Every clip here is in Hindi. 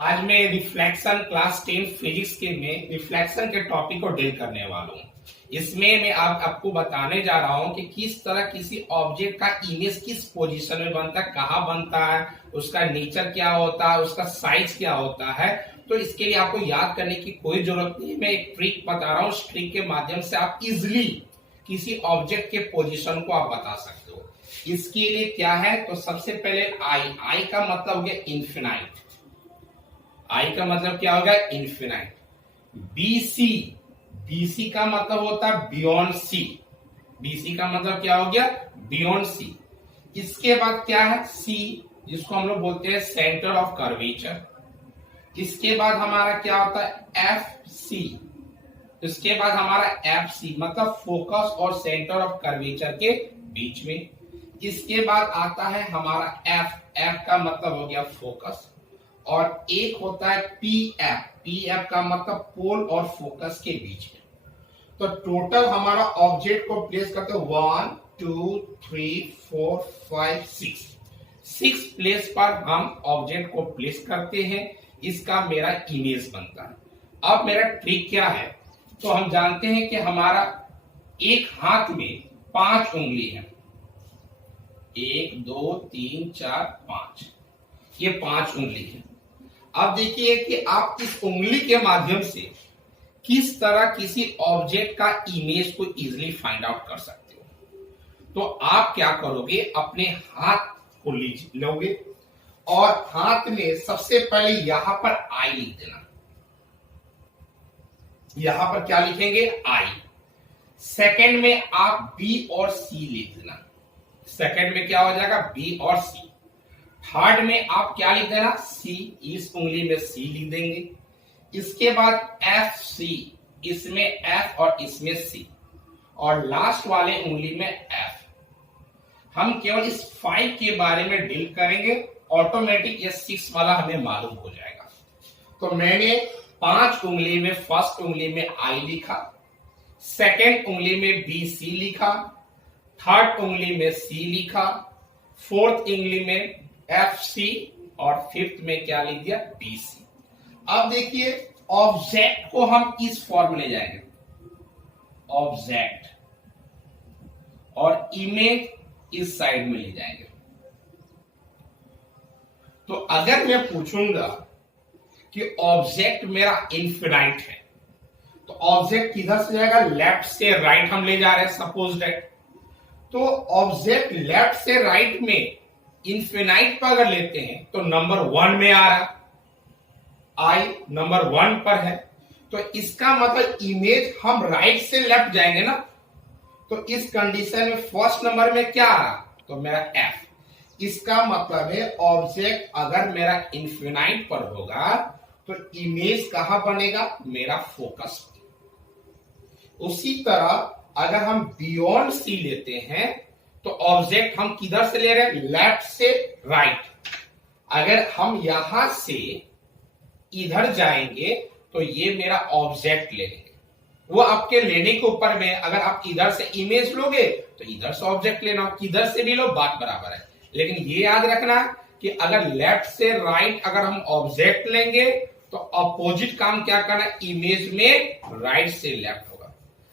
आज मैं रिफ्लेक्शन क्लास 10 फिजिक्स के में रिफ्लेक्शन के टॉपिक को डील करने वाला हूँ। इसमें मैं आपको बताने जा रहा हूँ कि किस तरह किसी ऑब्जेक्ट का इमेज किस पोजीशन में बनता है, कहाँ बनता है, उसका नेचर क्या होता है, उसका साइज क्या होता है। तो इसके लिए आपको याद करने की कोई जरूरत नहीं है। मैं एक ट्रिक बता रहा हूँ, उस ट्रिक के माध्यम से आप इजिली किसी ऑब्जेक्ट के पोजिशन को आप बता सकते हो। इसके लिए क्या है, तो सबसे पहले आई का मतलब हो गया इन्फिनाइट। आई का मतलब क्या होगा, इन्फिनाइट। बीसी, बीसी का मतलब होता है बियॉन्ड सी। बीसी का मतलब क्या हो गया, बियॉन्ड सी। इसके बाद क्या है, सी, जिसको हम लोग बोलते हैं सेंटर ऑफ कर्वेचर। इसके बाद हमारा क्या होता है, एफ सी। इसके बाद हमारा एफ सी मतलब फोकस और सेंटर ऑफ कर्वेचर के बीच में। इसके बाद आता है हमारा एफ, एफ का मतलब हो गया फोकस। और एक होता है पी एफ, पी एफ का मतलब पोल और फोकस के बीच में। तो टोटल हमारा ऑब्जेक्ट को प्लेस करते हैं 1 2 3 4 5 6 प्लेस पर हम ऑब्जेक्ट को प्लेस करते हैं। इसका मेरा इमेज बनता है। अब मेरा ट्रिक क्या है, तो हम जानते हैं कि हमारा एक हाथ में 5 उंगली है, 1 2 3 4 5, ये 5 उंगली है। अब देखिए कि आप इस उंगली के माध्यम से किस तरह किसी ऑब्जेक्ट का इमेज को इजीली फाइंड आउट कर सकते हो। तो आप क्या करोगे, अपने हाथ को लोगे और हाथ में सबसे पहले यहां पर आई लिख देना। यहां पर क्या लिखेंगे, आई। सेकंड में आप बी और सी लिख देना। सेकंड में क्या हो जाएगा, बी और सी। थर्ड में आप क्या लिख देना, सी, इस उंगली में सी लिख देंगे। इसके बाद एफ सी, इसमें एफ और इसमें सी, और लास्ट वाले उंगली में एफ। हम केवल इस 5 के बारे में डील करेंगे, ऑटोमेटिक ये 6 वाला हमें मालूम हो जाएगा। तो मैंने 5 उंगली में फर्स्ट उंगली में आई लिखा, सेकेंड उंगली में बी सी लिखा, थर्ड उंगली में सी लिखा, फोर्थ उंगली में एफ सी, और फिफ्थ में क्या लिख दिया, बी सी। अब देखिए ऑब्जेक्ट को हम इस फॉर्म में ले जाएंगे, ऑब्जेक्ट, और इमेज इस साइड में ले जाएंगे। तो अगर मैं पूछूंगा कि ऑब्जेक्ट मेरा इनफिनाइट है, तो ऑब्जेक्ट किधर से जाएगा, लेफ्ट से राइट हम ले जा रहे हैं, सपोज दैट। तो ऑब्जेक्ट लेफ्ट से राइट में इनफिनाइट पर अगर लेते हैं तो नंबर 1 में आ रहा है, आई नंबर 1 पर है। तो इसका मतलब इमेज हम राइट से लेफ्ट जाएंगे ना, तो इस कंडीशन में फर्स्ट नंबर में क्या आ रहा, तो मेरा एफ। इसका मतलब है ऑब्जेक्ट अगर मेरा इनफिनाइट पर होगा तो इमेज कहां बनेगा, मेरा फोकस। उसी तरह अगर हम बियॉन्ड सी लेते हैं तो ऑब्जेक्ट हम किधर से ले रहे हैं, लेफ्ट से राइट। अगर हम यहां से इधर जाएंगे तो ये मेरा ऑब्जेक्ट ले लेंगे, वो आपके लेने के ऊपर में। अगर आप इधर से इमेज लोगे तो इधर से ऑब्जेक्ट लेना, किधर से भी लो, बात बराबर है। लेकिन ये याद रखना कि अगर लेफ्ट से राइट अगर हम ऑब्जेक्ट लेंगे तो अपोजिट काम क्या करना, इमेज में राइट से लेफ्ट होगा।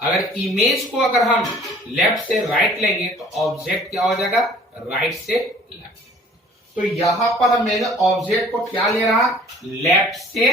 अगर इमेज को अगर हम लेफ्ट से राइट लेंगे तो ऑब्जेक्ट क्या हो जाएगा, राइट से लेफ्ट। तो यहां पर मैंने ऑब्जेक्ट को क्या ले रहा, लेफ्ट से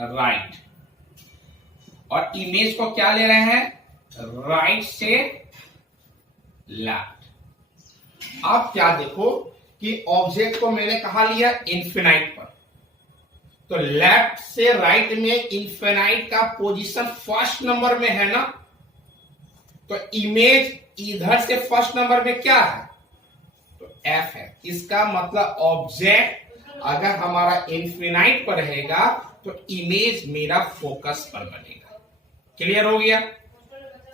राइट, और इमेज को क्या ले रहे हैं, राइट से लेफ्ट। अब क्या देखो कि ऑब्जेक्ट को मैंने कहा लिया इनफिनाइट पर, तो लेफ्ट से राइट में इनफिनाइट का पोजीशन फर्स्ट नंबर में है ना, तो इमेज इधर से फर्स्ट नंबर में क्या है, तो एफ है। इसका मतलब ऑब्जेक्ट अगर हमारा इनफिनाइट पर रहेगा तो इमेज मेरा फोकस पर बनेगा। क्लियर हो गया।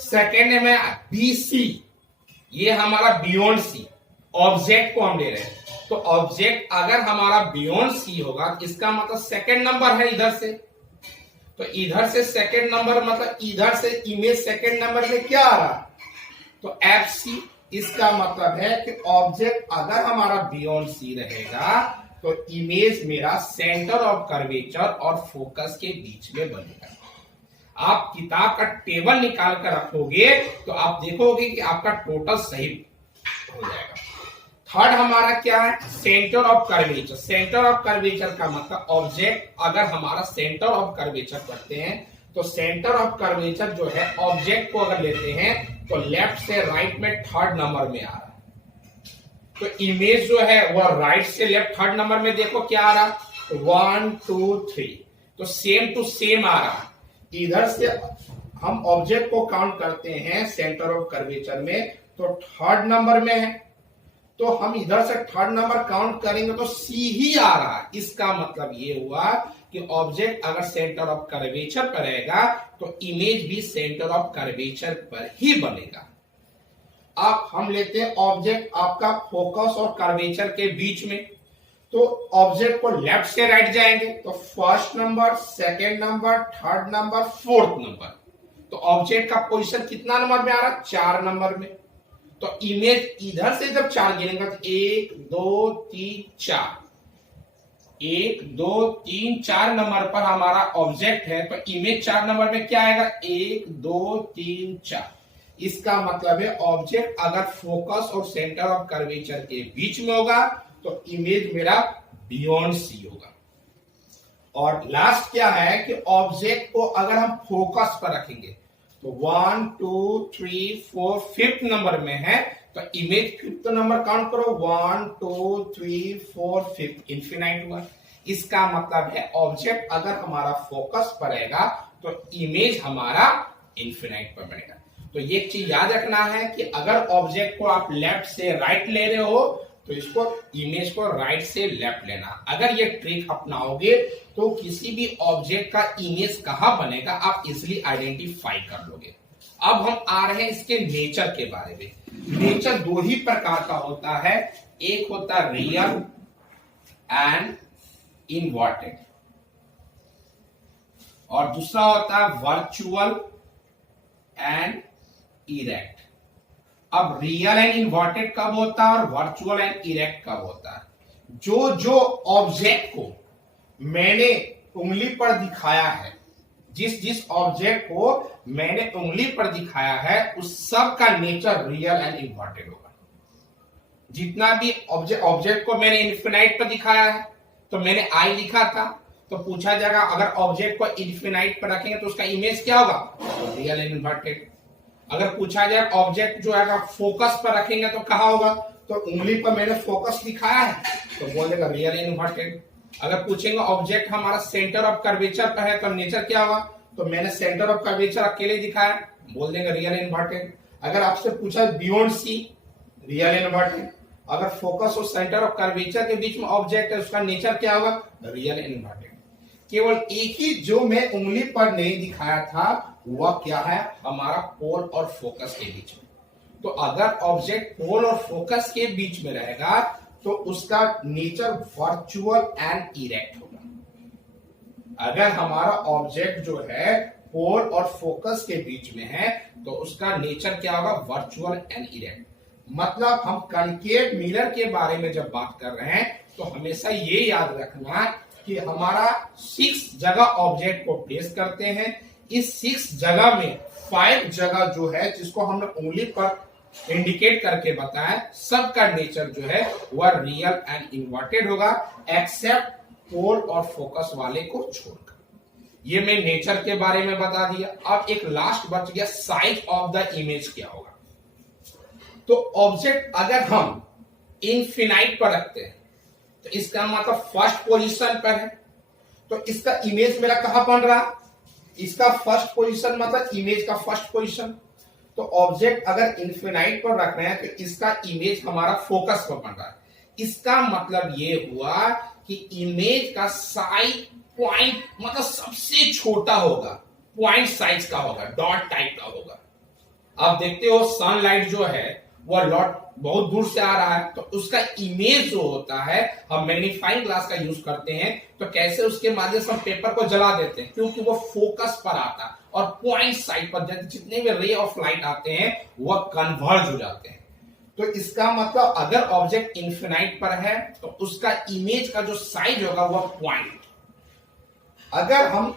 सेकेंड में बी सी, ये हमारा बियॉन्ड सी, ऑब्जेक्ट को हम ले रहे हैं। तो ऑब्जेक्ट अगर हमारा बियॉन्ड सी होगा, इसका मतलब सेकंड नंबर है इधर से, तो इधर से सेकंड नंबर मतलब इधर से इमेज सेकंड नंबर में क्या आ रहा, तो एफ सी। इसका मतलब है कि ऑब्जेक्ट अगर हमारा बियॉन्ड सी रहेगा तो इमेज मेरा सेंटर ऑफ कर्वेचर और फोकस के बीच में बनेगा। आप किताब का टेबल निकाल कर रखोगे तो आप देखोगे कि आपका टोटल सही हो जाएगा। थर्ड हमारा क्या है, centre of curvature. Centre of curvature का मतलब ऑब्जेक्ट अगर हमारा सेंटर ऑफ कर्वेचर करते हैं तो सेंटर ऑफ कर्वेचर जो है ऑब्जेक्ट को अगर लेते हैं तो लेफ्ट से राइट में थर्ड नंबर में आ रहा है। तो इमेज जो है वो राइट से लेफ्ट थर्ड नंबर में देखो क्या आ रहा, 1 2 3, तो सेम टू सेम आ रहा। इधर से हम ऑब्जेक्ट को काउंट करते हैं सेंटर ऑफ कर्वेचर में तो थर्ड नंबर में है, तो हम इधर से थर्ड नंबर काउंट करेंगे तो सी ही आ रहा। इसका मतलब ये हुआ कि ऑब्जेक्ट अगर सेंटर ऑफ कर्वेचर पर रहेगा तो इमेज भी सेंटर ऑफ कर्वेचर पर ही बनेगा। अब हम लेते हैं ऑब्जेक्ट आपका फोकस और कर्वेचर के बीच में, तो ऑब्जेक्ट को लेफ्ट से राइट जाएंगे तो first number, second number, third number, fourth number. तो ऑब्जेक्ट का पोजीशन कितना नंबर में आ रहा है, 4 नंबर में। तो इमेज इधर से जब 4 गिनेंगे तो 1 2 3 4, 1 2 3 4 नंबर पर हमारा ऑब्जेक्ट है, तो इमेज 4 नंबर में क्या आएगा, 1 2 3 4। इसका मतलब है ऑब्जेक्ट अगर फोकस और सेंटर ऑफ कर्वेचर के बीच में होगा तो इमेज मेरा बियॉन्ड सी होगा। और लास्ट क्या है कि ऑब्जेक्ट को अगर हम फोकस पर रखेंगे तो 1 2 3 4 5th नंबर में है, तो इमेज 5th नंबर काउंट करो, 1 2 3 4 5, इन्फिनाइट हुआ। इसका मतलब है ऑब्जेक्ट अगर हमारा फोकस पर रहेगा तो इमेज हमारा इन्फिनाइट पर बनेगा। तो ये एक चीज याद रखना है कि अगर ऑब्जेक्ट को आप लेफ्ट से राइट ले रहे हो तो इसको इमेज को राइट से लेफ्ट लेना। अगर ये ट्रिक अपनाओगे तो किसी भी ऑब्जेक्ट का इमेज कहां बनेगा आप इजिली आइडेंटिफाई कर लोगे। अब हम आ रहे हैं इसके नेचर के बारे में। नेचर 2 ही प्रकार का होता है, एक होता है रियल एंड इनवर्टेड और दूसरा होता है वर्चुअल एंड इरेक्ट। अब रियल एंड इनवर्टेड कब होता है और वर्चुअल एंड इरेक्ट कब होता है, जो ऑब्जेक्ट को मैंने उंगली पर दिखाया है, जिस ऑब्जेक्ट को मैंने उंगली पर दिखाया है उस सब का नेचर रियल एंड इनवर्टेड होगा। जितना भी ऑब्जेक्ट को मैंने इन्फिनाइट पर दिखाया है तो मैंने आई लिखा था, तो पूछा जाएगा अगर ऑब्जेक्ट को इन्फिनाइट पर रखेंगे तो उसका इमेज क्या होगा, रियल एंड इनवर्टेड। अगर पूछा जाए ऑब्जेक्ट जो है फोकस पर रखेंगे तो कहा होगा, तो उंगली पर मैंने फोकस दिखाया है तो बोलेगा रियल एंड इनवर्टेड। अगर पूछेंगे ऑब्जेक्ट हमारा सेंटर ऑफ कर्वेचर पर है तो नेचर क्या होगा, तो मैंने सेंटर ऑफ कर्वेचर अकेले दिखाया, बोल देंगे रियल एंड इनवर्टेड। अगर आपसे पूछा beyond C, real and inverted. अगर फोकस और सेंटर ऑफ कर्वेचर के बीच में ऑब्जेक्ट है उसका नेचर क्या होगा, रियल एंड इनवर्टेड। केवल एक ही जो मैं उंगली पर नहीं दिखाया था वह क्या है, हमारा पोल और फोकस के बीच में। तो अगर ऑब्जेक्ट पोल और फोकस के बीच में रहेगा तो उसका नेचर वर्चुअल एंड इरेक्ट होगा। अगर हमारा ऑब्जेक्ट जो है पोल और फोकस के बीच में है तो उसका नेचर क्या होगा, वर्चुअल एंड इरेक्ट। मतलब हम कनकेव मिरर के बारे में जब बात कर रहे हैं तो हमेशा ये याद रखना कि हमारा 6 जगह ऑब्जेक्ट को प्लेस करते हैं। इस 6 जगह में 5 जगह जो है जिसको हमने उंगली पर इंडिकेट करके बताया, सबका नेचर जो है वह रियल एंड इनवर्टेड होगा एक्सेप्ट पोल और फोकस वाले को छोड़कर। ये मैं नेचर के बारे में बता दिया। अब एक लास्ट बच गया, साइज ऑफ द इमेज क्या होगा। तो ऑब्जेक्ट अगर हम इनफिनाइट पर रखते हैं तो इसका मतलब फर्स्ट पोजीशन पर है, तो इसका इमेज मेरा कहां बन रहा, इसका फर्स्ट पोजीशन मतलब इमेज का फर्स्ट पोजीशन। तो ऑब्जेक्ट अगर इनफिनाइट पर रख रहे हैं तो इसका इमेज हमारा फोकस पर बन रहा है। इसका मतलब ये हुआ कि इमेज का साइज पॉइंट मतलब सबसे छोटा होगा, पॉइंट साइज का होगा, डॉट टाइप का होगा। आप देखते हो सनलाइट जो है वह लॉट बहुत दूर से आ रहा है तो उसका इमेज जो होता है, हम मैग्नीफाइंग ग्लास का यूज करते हैं तो कैसे उसके माध्यम से हम पेपर को जला देते हैं, क्योंकि वो फोकस पर आता है और पॉइंट साइड पर जितने भी रे ऑफ लाइट आते हैं वह कन्वर्ज हो जाते हैं। तो इसका मतलब अगर ऑब्जेक्ट इन्फिनाइट पर है तो उसका इमेज का जो साइज होगा वह पॉइंट। अगर हम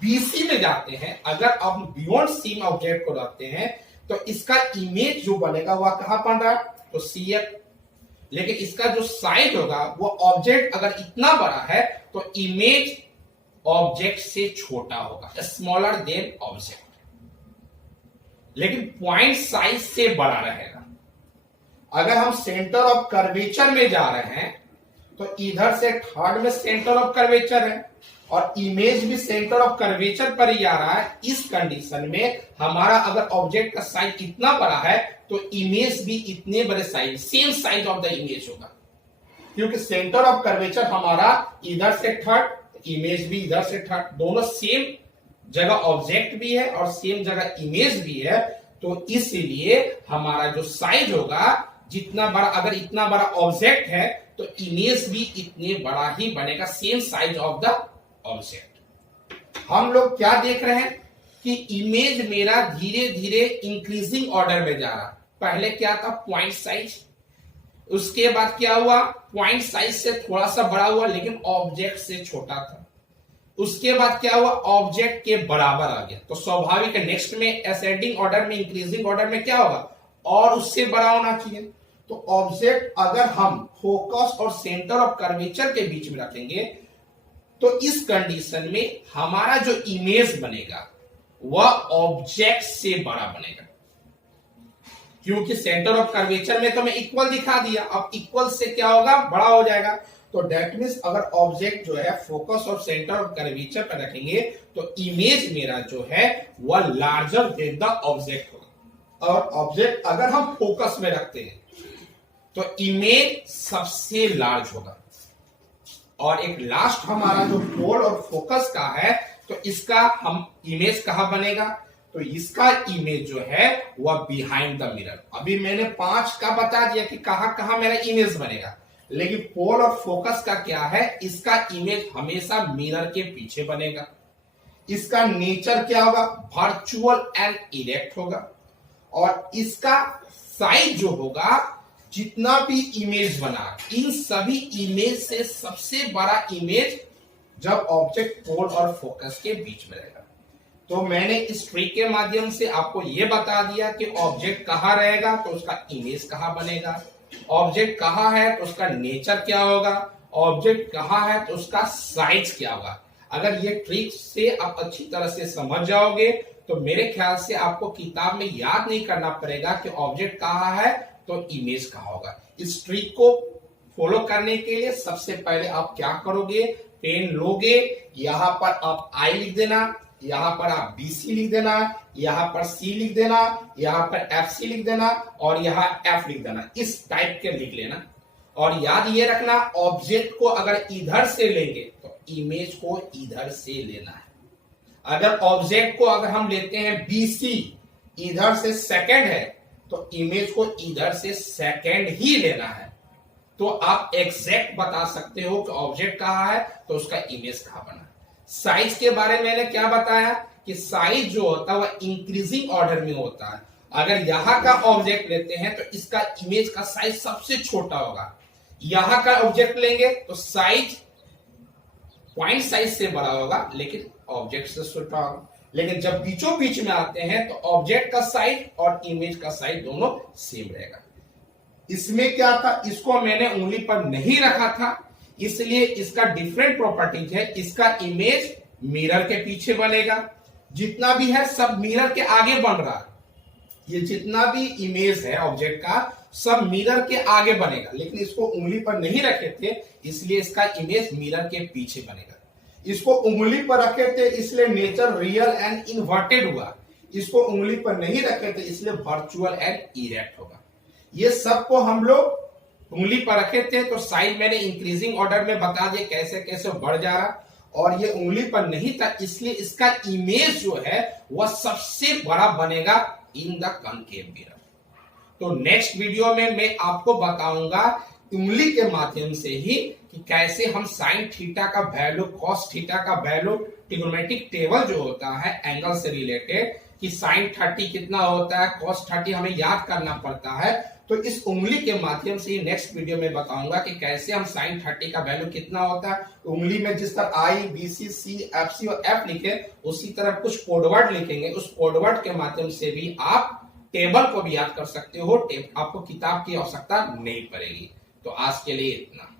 बीसी में जाते हैं, अगर हम बियॉन्ड सी में ऑब्जेक्ट को रखते हैं तो इसका इमेज जो बनेगा वह कहां बन रहा है, तो सीएफ। लेकिन इसका जो साइज होगा वो ऑब्जेक्ट अगर इतना बड़ा है तो इमेज ऑब्जेक्ट से छोटा होगा, स्मॉलर देन ऑब्जेक्ट, लेकिन पॉइंट साइज से बड़ा रहेगा। अगर हम सेंटर ऑफ कर्वेचर में जा रहे हैं तो इधर से थर्ड में सेंटर ऑफ कर्वेचर है और इमेज भी सेंटर ऑफ कर्वेचर पर ही आ रहा है। इस कंडीशन में हमारा अगर ऑब्जेक्ट का साइज इतना बड़ा है तो इमेज भी इतने बड़े size, same size of the image होगा, क्योंकि सेंटर ऑफ कर्वेचर हमारा इधर से थर्ड, इमेज भी इधर से थर्ड, दोनों सेम जगह ऑब्जेक्ट भी है और सेम जगह इमेज भी है। तो इसलिए हमारा जो साइज होगा जितना बड़ा, अगर इतना बड़ा ऑब्जेक्ट है तो इमेज भी इतने बड़ा ही बनेगा, same size of the object. हम लोग क्या देख रहे हैं कि इमेज मेरा धीरे धीरे इंक्रीजिंग ऑर्डर में जा रहा। पहले क्या था, पॉइंट साइज, उसके बाद क्या हुआ, पॉइंट साइज से थोड़ा सा बड़ा हुआ लेकिन ऑब्जेक्ट से छोटा था। उसके बाद क्या हुआ, ऑब्जेक्ट के बराबर आ गया। तो स्वाभाविक है नेक्स्ट में असेंडिंग ऑर्डर में, इंक्रीजिंग ऑर्डर में क्या होगा, और उससे बड़ा होना चाहिए। तो ऑब्जेक्ट अगर हम फोकस और सेंटर ऑफ कर्वेचर के बीच में रखेंगे तो इस कंडीशन में हमारा जो इमेज बनेगा वह ऑब्जेक्ट से बड़ा बनेगा, क्योंकि सेंटर ऑफ कर्वेचर में तो मैं इक्वल दिखा दिया, अब इक्वल से क्या होगा, बड़ा हो जाएगा। तो डेट मीन्स अगर ऑब्जेक्ट जो है फोकस और सेंटर ऑफ कर्वेचर पर रखेंगे तो इमेज मेरा जो है वह लार्जर देन द ऑब्जेक्ट होगा। और ऑब्जेक्ट अगर हम फोकस में रखते हैं तो इमेज सबसे लार्ज होगा। और एक लास्ट हमारा जो पोल और फोकस का है तो इसका हम इमेज कहां बनेगा, तो इसका इमेज जो है वह बिहाइंड द मिरर। अभी मैंने 5 का बता दिया कि कहां कहां मेरा इमेज बनेगा, लेकिन पोल और फोकस का क्या है, इसका इमेज हमेशा मिरर के पीछे बनेगा। इसका नेचर क्या होगा, वर्चुअल एंड इरेक्ट होगा। और इसका साइज जो होगा, जितना भी इमेज बना, इन सभी इमेज से सबसे बड़ा इमेज जब ऑब्जेक्ट पोल और फोकस के बीच में रहेगा। तो मैंने इस ट्रिक के माध्यम से आपको यह बता दिया कि ऑब्जेक्ट कहां रहेगा तो उसका इमेज कहां बनेगा, ऑब्जेक्ट कहां है तो उसका नेचर क्या होगा, ऑब्जेक्ट कहां है तो उसका साइज क्या होगा। अगर ये ट्रिक से आप अच्छी तरह से समझ जाओगे तो मेरे ख्याल से आपको किताब में याद नहीं करना पड़ेगा कि ऑब्जेक्ट कहां है तो इमेज कहां होगा। इस ट्रिक को फॉलो करने के लिए सबसे पहले आप क्या करोगे, पेन लोगे, यहां पर आप आई लिख देना, यहां पर आप BC लिख देना, यहां पर C लिख देना, यहां पर FC लिख देना और यहां F लिख देना, इस टाइप के लिख लेना। और याद ये रखना, ऑब्जेक्ट को अगर इधर से लेंगे तो इमेज को इधर से लेना है। अगर ऑब्जेक्ट को अगर हम लेते हैं BC, इधर से सेकंड है तो इमेज को इधर से सेकंड ही लेना है। तो आप एग्जैक्ट बता सकते हो कि ऑब्जेक्ट कहां है तो उसका इमेज कहां बना। साइज के बारे में मैंने क्या बताया कि साइज जो होता है वह इंक्रीजिंग ऑर्डर में होता है। अगर यहां का ऑब्जेक्ट लेते हैं तो इसका इमेज का साइज सबसे छोटा होगा। यहां का ऑब्जेक्ट लेंगे तो साइज पॉइंट साइज से बड़ा होगा लेकिन ऑब्जेक्ट से छोटा होगा। लेकिन जब बीचों बीच में आते हैं तो ऑब्जेक्ट का साइज और इमेज का साइज दोनों सेम रहेगा। इसमें क्या था, इसको मैंने उंगली पर नहीं रखा था इसलिए इसका डिफरेंट प्रॉपर्टीज है। इसका इमेज मिरर के पीछे बनेगा, जितना भी है सब मिरर के आगे बन रहा है। ये जितना भी इमेज है ऑब्जेक्ट का सब मिरर के आगे बनेगा, लेकिन इसको उंगली पर नहीं रखे थे इसलिए इसका इमेज मिरर के पीछे बनेगा। इसको उंगली पर रखे थे इसलिए नेचर रियल एंड इन्वर्टेड हुआ। इसको उंगली पर नहीं रखे थे इसलिए वर्चुअल एंड इरेक्ट होगा। ये सबको हम लोग उंगली पर रखे थे तो साइज मैंने इंक्रीजिंग ऑर्डर में बता दिया कैसे कैसे बढ़ जा रहा, और ये उंगली पर नहीं था इसलिए इसका इमेज जो है वह सबसे बड़ा बनेगा इन द कॉनकेव मिरर। तो नेक्स्ट वीडियो में मैं आपको बताऊंगा उंगली के माध्यम से ही कि कैसे हम साइन थीटा का वैल्यू, कॉस थीटा का वैल्यू, ट्रिग्नोमेट्रिक टेबल जो होता है एंगल से रिलेटेड कि साइन 30 कितना होता है, कॉस 30 हमें याद करना पड़ता है, तो इस उंगली के माध्यम से नेक्स्ट वीडियो में बताऊंगा कि कैसे हम sin 30 का वैल्यू कितना होता है। उंगली में जिस तरह आई, बी, सी, सी, एफ, सी और एफ लिखे, उसी तरह कुछ कोडवर्ड लिखेंगे। उस कोडवर्ड के माध्यम से भी आप टेबल को भी याद कर सकते हो। आपको किताब की आवश्यकता नहीं पड़ेगी। तो आज के लिए इतना।